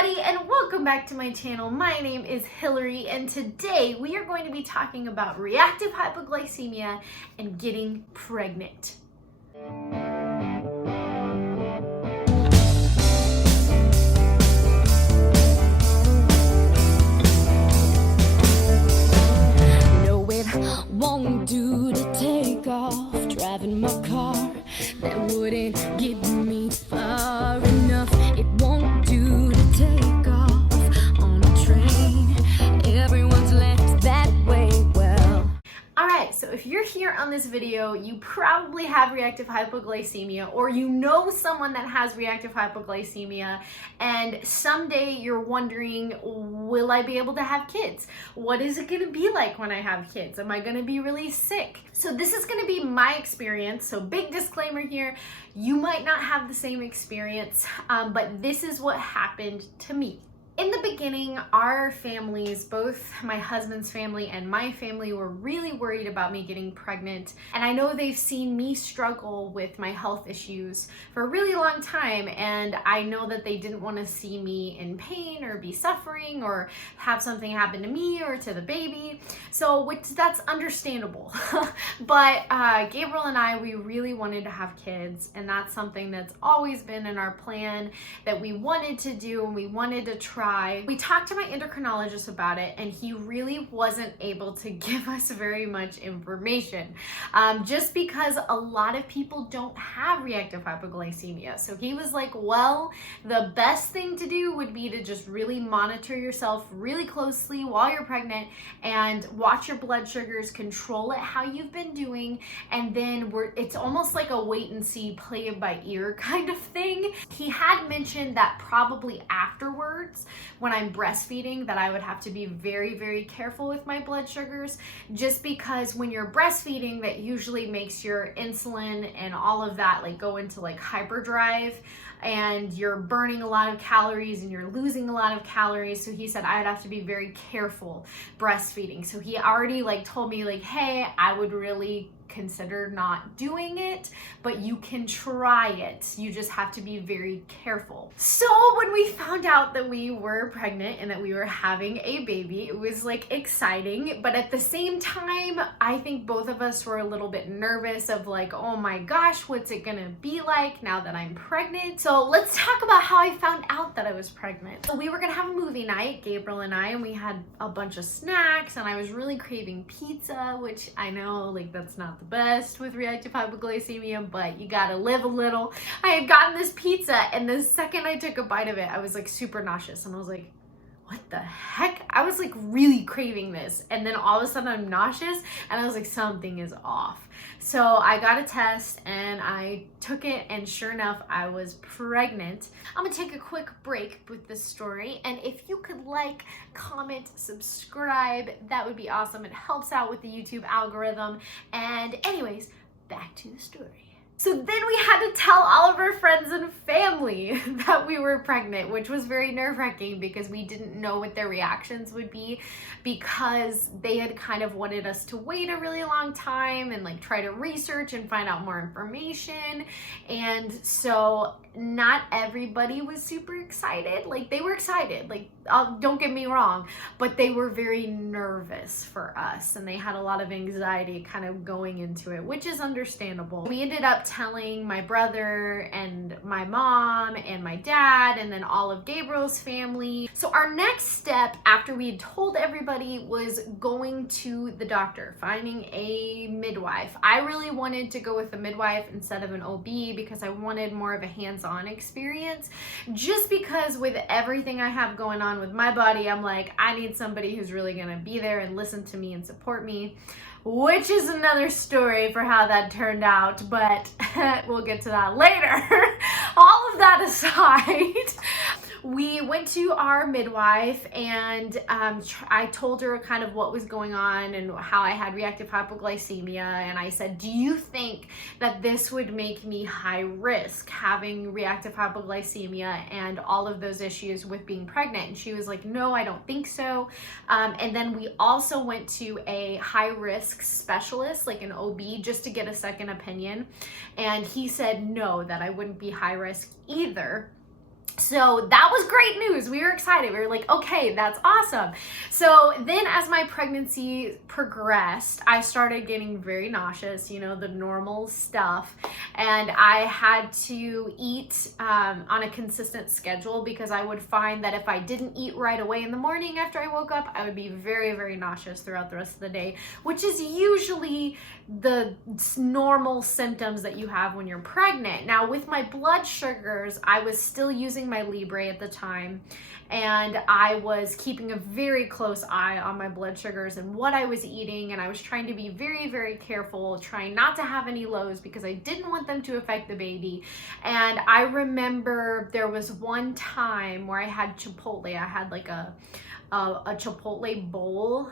everybody, and welcome back to my channel. My name is Hillary, and today we are going to be talking about reactive hypoglycemia and getting pregnant. No, it won't do to take off driving my car. That wouldn't get me far enough. It won't do to take off on a train. Everyone's left that way. Well, Alright, so if you're here on this video, you probably have reactive hypoglycemia, or you know someone that has reactive hypoglycemia, and someday you're wondering, will I be able to have kids? What is it going to be like when I have kids? Am I going to be really sick? So this is going to be my experience. So big disclaimer here, you might not have the same experience, but this is what happened to me. In the beginning, our families, both my husband's family and my family, were really worried about me getting pregnant. And I know they've seen me struggle with my health issues for a really long time. And I know that they didn't want to see me in pain or be suffering or have something happen to me or to the baby. So that's understandable. But Gabriel and I, we really wanted to have kids. And that's something that's always been in our plan that we wanted to do and we wanted to try. We talked to my endocrinologist about it, and he really wasn't able to give us very much information, just because a lot of people don't have reactive hypoglycemia. So he was like, well, the best thing to do would be to just really monitor yourself really closely while you're pregnant and watch your blood sugars, control it how you've been doing, and then it's almost like a wait and see, play it by ear kind of thing. He had mentioned that probably afterwards, when I'm breastfeeding, that I would have to be very, very careful with my blood sugars, just because when you're breastfeeding, that usually makes your insulin and all of that like go into like hyperdrive, and you're burning a lot of calories and you're losing a lot of calories. So he said I'd have to be very careful breastfeeding. So he already like told me like, hey, I would really consider not doing it, but you can try it. You just have to be very careful. So when we found out that we were pregnant and that we were having a baby, it was like exciting, but at the same time, I think both of us were a little bit nervous of like, oh my gosh, what's it gonna be like now that I'm pregnant? So let's talk about how I found out that I was pregnant. So we were gonna have a movie night, Gabriel and I, and we had a bunch of snacks, and I was really craving pizza, which I know like that's not the best with reactive hypoglycemia, but you gotta live a little. I had gotten this pizza, and the second I took a bite of it, I was like super nauseous, and I was like, what the heck? I was like really craving this, and then all of a sudden I'm nauseous, and I was like, something is off. So I got a test and I took it, and sure enough, I was pregnant. I'm gonna take a quick break with this story, and if you could like, comment, subscribe, that would be awesome. It helps out with the YouTube algorithm. And anyways, back to the story. So then we had to tell all of our friends and family that we were pregnant, which was very nerve-wracking because we didn't know what their reactions would be, because they had kind of wanted us to wait a really long time and like try to research and find out more information. And so not everybody was super excited. Like they were excited, like don't get me wrong, but they were very nervous for us, and they had a lot of anxiety kind of going into it, which is understandable. We ended up telling my brother and my mom and my dad, and then all of Gabriel's family. So our next step after we had told everybody was going to the doctor, finding a midwife. I really wanted to go with a midwife instead of an OB because I wanted more of a hands-on experience, just because with everything I have going on with my body, I'm like, I need somebody who's really gonna be there and listen to me and support me, which is another story for how that turned out, but we'll get to that later. All of that aside, we went to our midwife, and I told her kind of what was going on and how I had reactive hypoglycemia, and I said, do you think that this would make me high risk, having reactive hypoglycemia and all of those issues with being pregnant? And she was like, no, I don't think so. And then we also went to a high risk specialist, like an OB, just to get a second opinion, and he said no, that I wouldn't be high risk either. So that was great news. We were excited. We were like, okay, that's awesome. So then as my pregnancy progressed, I started getting very nauseous, you know, the normal stuff. And I had to eat on a consistent schedule, because I would find that if I didn't eat right away in the morning after I woke up, I would be very, very nauseous throughout the rest of the day, which is usually the normal symptoms that you have when you're pregnant. Now with my blood sugars, I was still using my Libre at the time, and I was keeping a very close eye on my blood sugars and what I was eating, and I was trying to be very, very careful, trying not to have any lows because I didn't want them to affect the baby. And I remember there was one time where I had Chipotle. I had like a Chipotle bowl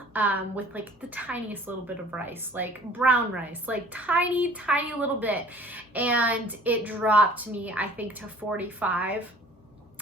with like the tiniest little bit of rice, like brown rice, like tiny little bit, and it dropped me, I think, to 45.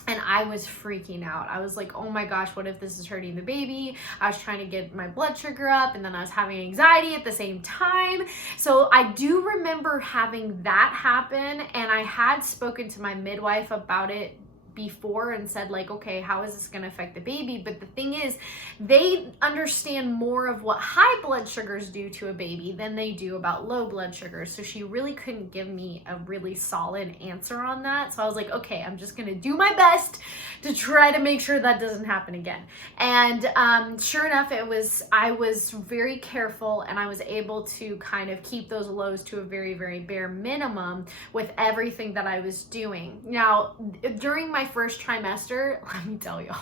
And I was freaking out. I was like, oh my gosh, what if this is hurting the baby? I was trying to get my blood sugar up, and then I was having anxiety at the same time. So I do remember having that happen, and I had spoken to my midwife about it before and said, like, okay, how is this going to affect the baby? But the thing is, they understand more of what high blood sugars do to a baby than they do about low blood sugars. So she really couldn't give me a really solid answer on that. So I was like, okay, I'm just going to do my best to try to make sure that doesn't happen again. And sure enough, I was very careful, and I was able to kind of keep those lows to a very, very bare minimum with everything that I was doing. Now, during my first trimester, let me tell y'all,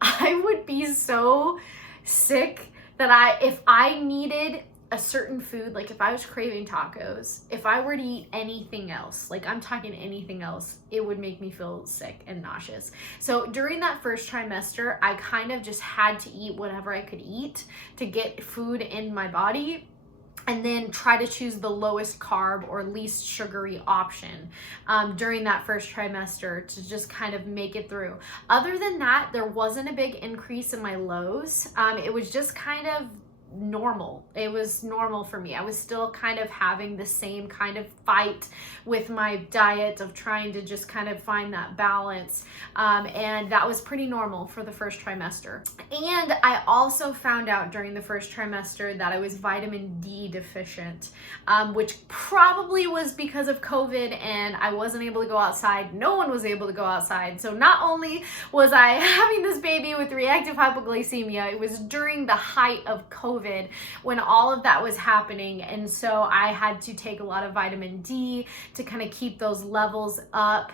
I would be so sick that if I needed a certain food, like if I was craving tacos, if I were to eat anything else, like I'm talking anything else, it would make me feel sick and nauseous. So during that first trimester, I kind of just had to eat whatever I could eat to get food in my body, and then try to choose the lowest carb or least sugary option during that first trimester to just kind of make it through. Other than that, there wasn't a big increase in my lows. It was just kind of normal. It was normal for me. I was still kind of having the same kind of fight with my diet of trying to just kind of find that balance. And that was pretty normal for the first trimester. And I also found out during the first trimester that I was vitamin D deficient, which probably was because of COVID, and I wasn't able to go outside. No one was able to go outside. So not only was I having this baby with reactive hypoglycemia, it was during the height of COVID when all of that was happening, and so I had to take a lot of vitamin D to kind of keep those levels up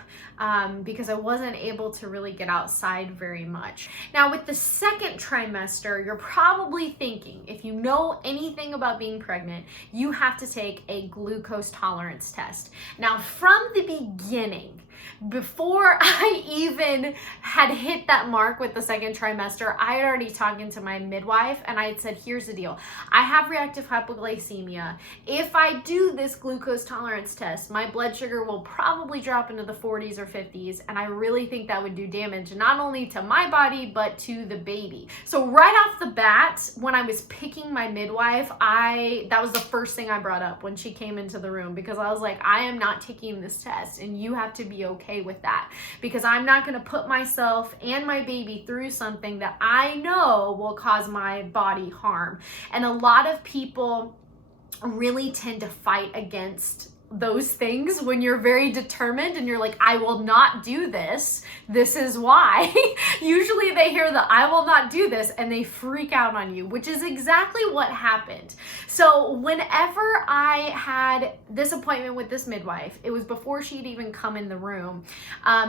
because I wasn't able to really get outside very much. Now with the second trimester, you're probably thinking, if you know anything about being pregnant, you have to take a glucose tolerance test. Now from the beginning, before I even had hit that mark with the second trimester, I had already talked to my midwife, and I had said, here's the deal. I have reactive hypoglycemia. If I do this glucose tolerance test, my blood sugar will probably drop into the 40s or 50s, and I really think that would do damage not only to my body, but to the baby. So right off the bat, when I was picking my midwife, that was the first thing I brought up when she came into the room, because I was like, I am not taking this test, and you have to be okay with that, because I'm not going to put myself and my baby through something that I know will cause my body harm. And a lot of people really tend to fight against those things when you're very determined and you're like, I will not do this. This is why. Usually they hear the I will not do this and they freak out on you, which is exactly what happened. So whenever I had this appointment with this midwife, it was before she'd even come in the room.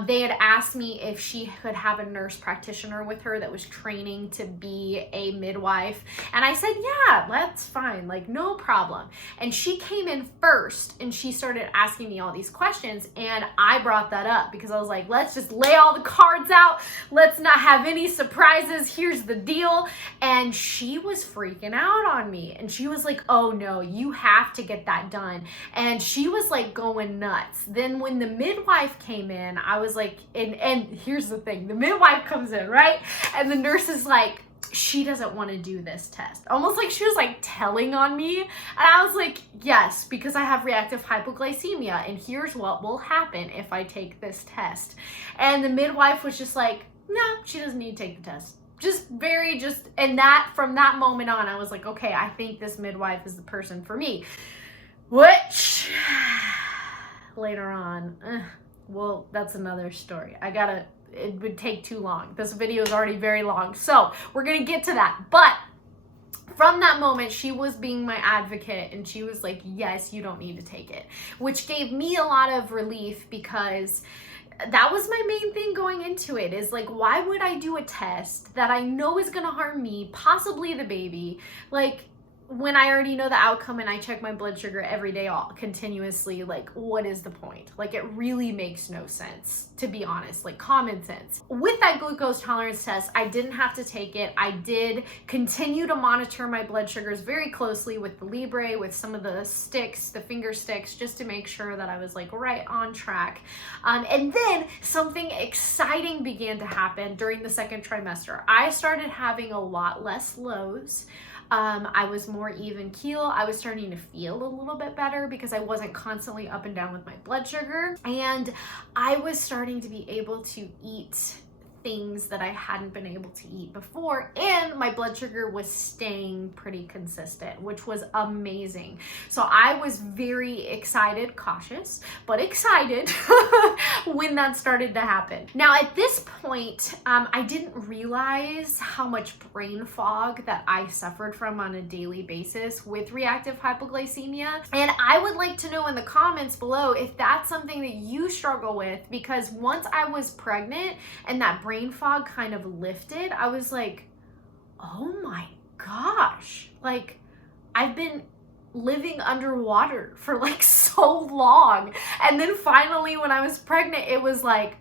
They had asked me if she could have a nurse practitioner with her that was training to be a midwife. And I said, yeah, that's fine. Like, no problem. And she came in first and she started asking me all these questions, and I brought that up because I was like, let's just lay all the cards out. Let's not have any surprises. Here's the deal. And she was freaking out on me, and she was like, oh no, you have to get that done. And she was like going nuts. Then when the midwife came in, I was like, and here's the thing, the midwife comes in, right? And the nurse is like, she doesn't want to do this test. Almost like she was like telling on me. And I was like, yes, because I have reactive hypoglycemia and here's what will happen if I take this test. And the midwife was just like, no, she doesn't need to take the test. And that, from that moment on, I was like, okay, I think this midwife is the person for me. Which, later on, well, that's another story. It would take too long. This video is already very long, so we're gonna get to that. But from that moment, she was being my advocate and she was like, yes, you don't need to take it, which gave me a lot of relief, because that was my main thing going into it, is like, why would I do a test that I know is gonna harm me, possibly the baby, like, when I already know the outcome and I check my blood sugar every day continuously? Like, what is the point? Like, it really makes no sense, to be honest, like common sense. With that glucose tolerance test, I didn't have to take it. I did continue to monitor my blood sugars very closely with the Libre, with some of the sticks, the finger sticks, just to make sure that I was like right on track. And then something exciting began to happen during the second trimester. I started having a lot less lows. I was more even keel. I was starting to feel a little bit better because I wasn't constantly up and down with my blood sugar. And I was starting to be able to eat things that I hadn't been able to eat before, and my blood sugar was staying pretty consistent, which was amazing. So I was very excited, cautious, but excited when that started to happen. Now at this point, I didn't realize how much brain fog that I suffered from on a daily basis with reactive hypoglycemia. And I would like to know in the comments below if that's something that you struggle with, because once I was pregnant and that brain fog kind of lifted, I was like, oh my gosh, like I've been living underwater for like so long. And then finally when I was pregnant, it was like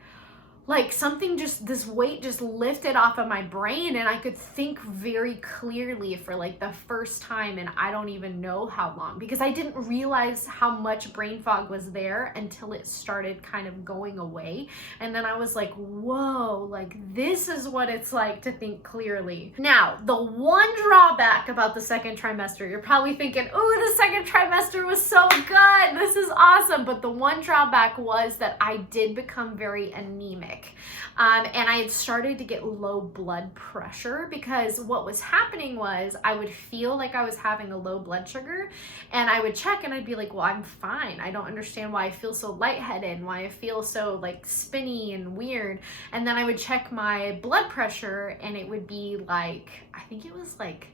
something just, this weight just lifted off of my brain and I could think very clearly for like the first time and I don't even know how long, because I didn't realize how much brain fog was there until it started kind of going away. And then I was like, whoa, like this is what it's like to think clearly. Now, the one drawback about the second trimester, you're probably thinking, oh, the second trimester was so good, this is awesome. But the one drawback was that I did become very anemic. And I had started to get low blood pressure, because what was happening was I would feel like I was having a low blood sugar and I would check and I'd be like, well, I'm fine. I don't understand why I feel so lightheaded and why I feel so like spinny and weird. And then I would check my blood pressure and it would be like, I think it was like,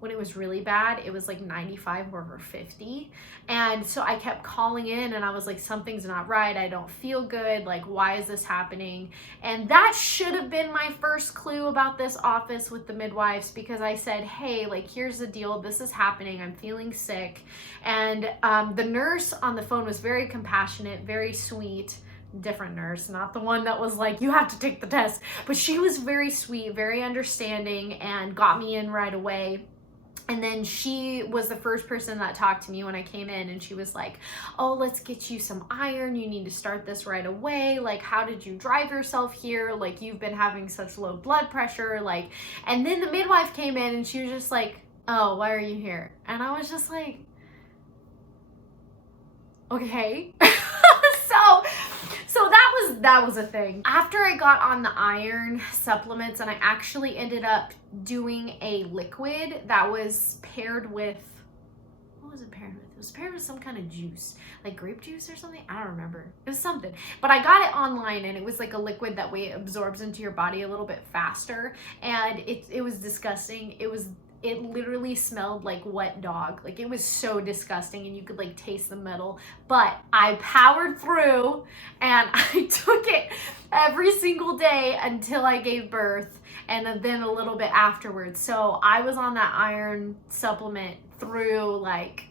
when it was really bad, it was like 95/50. And so I kept calling in and I was like, something's not right. I don't feel good. Like, why is this happening? And that should have been my first clue about this office with the midwives, because I said, hey, like, here's the deal. This is happening. I'm feeling sick. And the nurse on the phone was very compassionate, very sweet. Different nurse, not the one that was like, you have to take the test. But she was very sweet, very understanding, and got me in right away. And then she was the first person that talked to me when I came in, and she was like, oh, let's get you some iron. You need to start this right away. Like, how did you drive yourself here? Like, you've been having such low blood pressure. Like, and then the midwife came in and she was just like, oh, why are you here? And I was just like, okay. So that was a thing. After I got on the iron supplements, and I actually ended up doing a liquid that was paired with, what was it paired with? It was paired with some kind of juice, like grape juice or something. I don't remember. It was something. But I got it online, and it was like a liquid that way absorbs into your body a little bit faster. And it was disgusting. It literally smelled like wet dog. Like, it was so disgusting, and you could like taste the metal. But I powered through and I took it every single day until I gave birth, and then a little bit afterwards. So I was on that iron supplement through like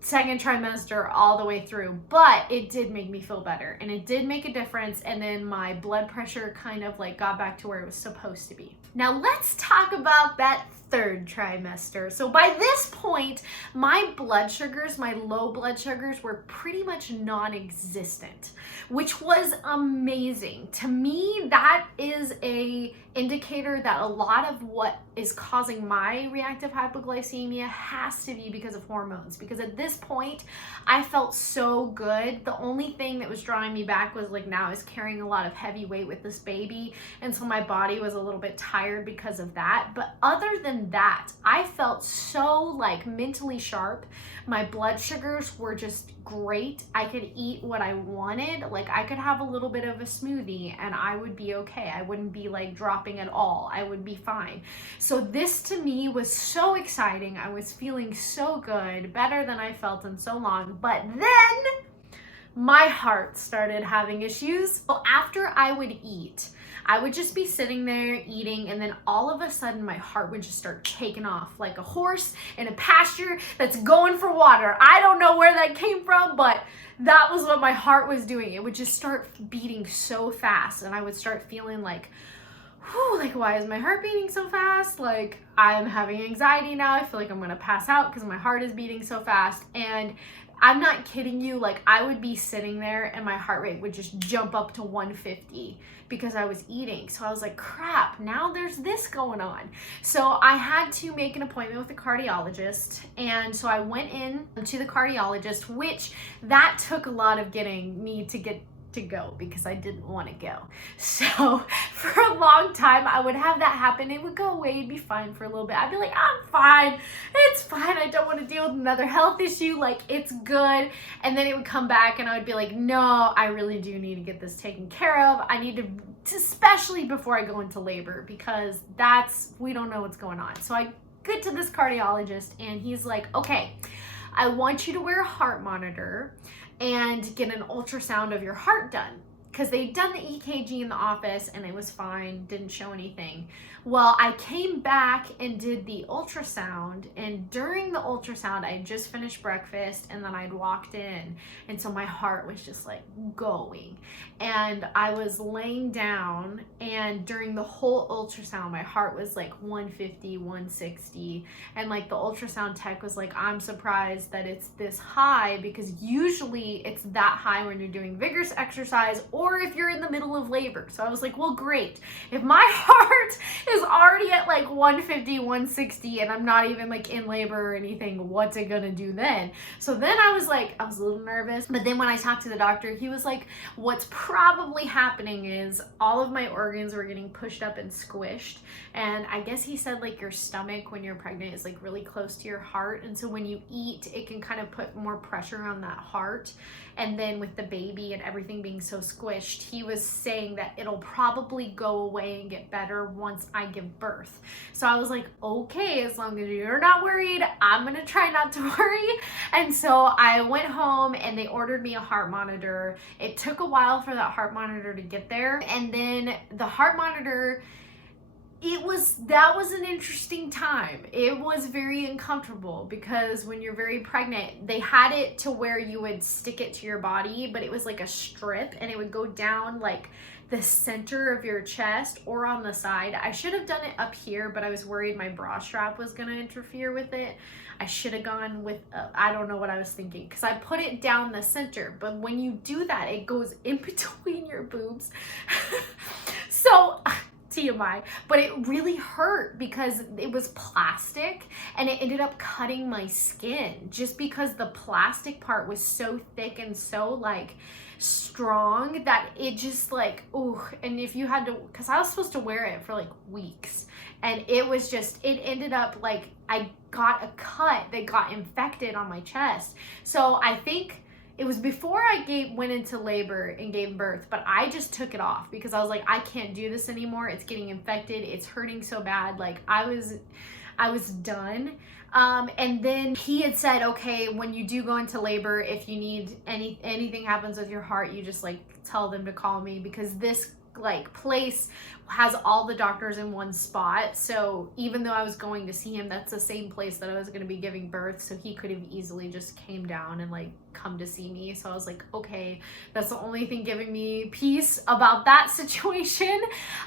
second trimester all the way through, but it did make me feel better and it did make a difference. And then my blood pressure kind of like got back to where it was supposed to be. Now let's talk about that third trimester. So by this point, my blood sugars, my low blood sugars were pretty much non-existent, which was amazing. To me, that is a indicator that a lot of what is causing my reactive hypoglycemia has to be because of hormones. Because at this point, I felt so good. The only thing that was drawing me back was like now I was carrying a lot of heavy weight with this baby. And so my body was a little bit tired because of that. But other than that, I felt so like mentally sharp. My blood sugars were just great. I could eat what I wanted. Like I could have a little bit of a smoothie and I would be okay. I wouldn't be like dropping at all. I would be fine. So this to me was so exciting. I was feeling so good, better than I felt in so long. But then my heart started having issues. So after I would eat, I would just be sitting there eating, and then all of a sudden my heart would just start taking off like a horse in a pasture that's going for water. I don't know where that came from, but that was what my heart was doing. It would just start beating so fast, and I would start feeling like, whew, like why is my heart beating so fast? Like I'm having anxiety now. I feel like I'm gonna pass out because my heart is beating so fast. And I'm not kidding you, like I would be sitting there and my heart rate would just jump up to 150 because I was eating. So I was like, crap, now there's this going on. So I had to make an appointment with a cardiologist. And so I went in to the cardiologist, which that took a lot of getting me to go because I didn't want to go. So for a long time I would have that happen. It would go away, it'd be fine for a little bit. I'd be like, I'm fine, it's fine, I don't want to deal with another health issue, like it's good. And then it would come back and I would be like, no, I really do need to get this taken care of. I need to, especially before I go into labor, because we don't know what's going on. So I get to this cardiologist and he's like, okay, I want you to wear a heart monitor and get an ultrasound of your heart done, because they'd done the EKG in the office and it was fine, didn't show anything. Well, I came back and did the ultrasound, and during the ultrasound I had just finished breakfast and then I'd walked in, and so my heart was just like going, and I was laying down, and during the whole ultrasound my heart was like 150, 160, and like the ultrasound tech was like, I'm surprised that it's this high, because usually it's that high when you're doing vigorous exercise or if you're in the middle of labor. So I was like, well, great. If my heart is already at like 150, 160 and I'm not even like in labor or anything, what's it gonna do then? So then I was a little nervous. But then when I talked to the doctor, he was like, what's probably happening is all of my organs were getting pushed up and squished. And I guess he said like your stomach when you're pregnant is like really close to your heart. And so when you eat, it can kind of put more pressure on that heart. And then with the baby and everything being so squished, he was saying that it'll probably go away and get better once I give birth. So I was like, okay, as long as you're not worried, I'm gonna try not to worry. And so I went home and they ordered me a heart monitor. It took a while for that heart monitor to get there. And then the heart monitor, that was an interesting time. It was very uncomfortable because when you're very pregnant, they had it to where you would stick it to your body, but it was like a strip and it would go down like the center of your chest or on the side. I should have done it up here, but I was worried my bra strap was going to interfere with it. I should have gone with, I don't know what I was thinking, because I put it down the center, but when you do that, it goes in between your boobs. So TMI, but it really hurt because it was plastic and it ended up cutting my skin just because the plastic part was so thick and so like strong that it just like, ooh. And if you had to, because I was supposed to wear it for like weeks, and it was just, it ended up like I got a cut that got infected on my chest. So I think it was before I went into labor and gave birth, but I just took it off because I was like, I can't do this anymore. It's getting infected. It's hurting so bad. Like I was done. And then he had said, okay, when you do go into labor, if you need anything happens with your heart, you just like tell them to call me, because this like place has all the doctors in one spot. So even though I was going to see him, that's the same place that I was going to be giving birth. So he could have easily just came down and like come to see me. So I was like, okay, that's the only thing giving me peace about that situation.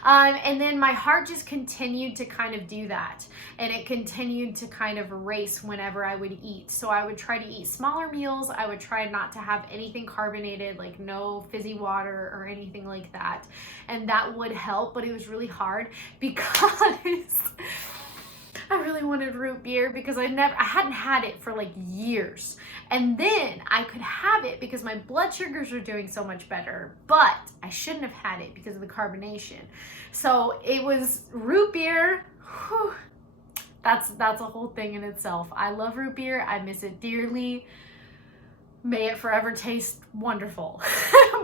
And then my heart just continued to kind of do that. And it continued to kind of race whenever I would eat. So I would try to eat smaller meals. I would try not to have anything carbonated, like no fizzy water or anything like that. And that would help, but it was really hard because I really wanted root beer because I hadn't had it for like years. And then I could have it because my blood sugars were doing so much better, but I shouldn't have had it because of the carbonation. So it was root beer. Whew, that's a whole thing in itself. I love root beer. I miss it dearly. May it forever taste wonderful,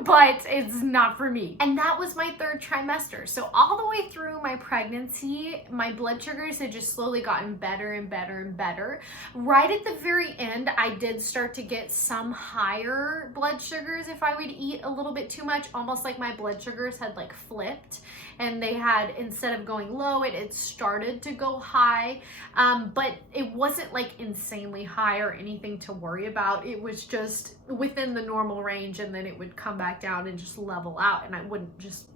but it's not for me. And that was my 3rd trimester. So all the way through my pregnancy, my blood sugars had just slowly gotten better and better and better. Right at the very end, I did start to get some higher blood sugars if I would eat a little bit too much, almost like my blood sugars had like flipped and they had, instead of going low, it started to go high. But it wasn't like insanely high or anything to worry about. It was just within the normal range, and then it would come back down and just level out, and I wouldn't just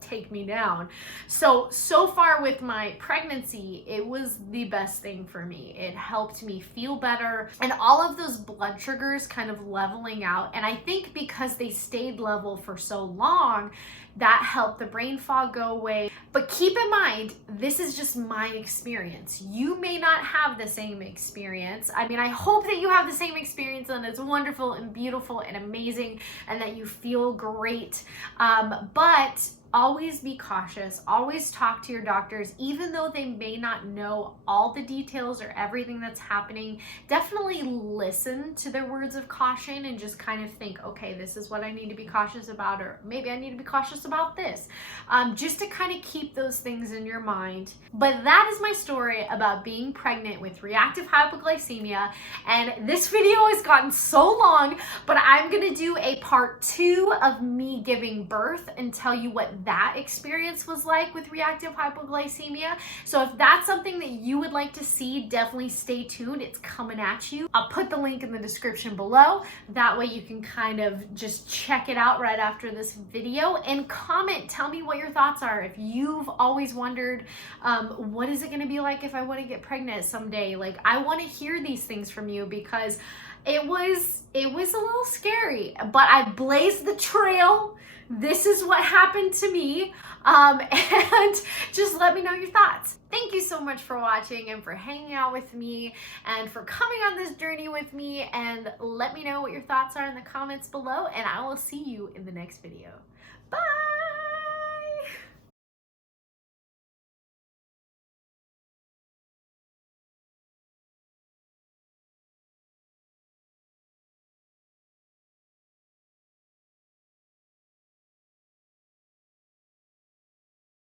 take me down. So far with my pregnancy, it was the best thing for me. It helped me feel better, and all of those blood sugars kind of leveling out. And I think because they stayed level for so long, that helped the brain fog go away. But keep in mind, this is just my experience. You may not have the same experience. I mean, I hope that you have the same experience and it's wonderful and beautiful and amazing and that you feel great. But always be cautious. Always talk to your doctors, even though they may not know all the details or everything that's happening. Definitely listen to their words of caution and just kind of think, okay, this is what I need to be cautious about, or maybe I need to be cautious about this. Just to kind of keep those things in your mind. But that is my story about being pregnant with reactive hypoglycemia. And this video has gotten so long, but I'm gonna do a part 2 of me giving birth and tell you what that experience was like with reactive hypoglycemia. So if that's something that you would like to see, definitely stay tuned. It's coming at you. I'll put the link in the description below. That way you can kind of just check it out right after this video and comment. Tell me what your thoughts are. If you've always wondered, what is it going to be like if I want to get pregnant someday? Like, I want to hear these things from you because it was a little scary, but I blazed the trail. This is what happened to me, and just let me know your thoughts. Thank you so much for watching and for hanging out with me and for coming on this journey with me, and let me know what your thoughts are in the comments below, and I will see you in the next video. Bye!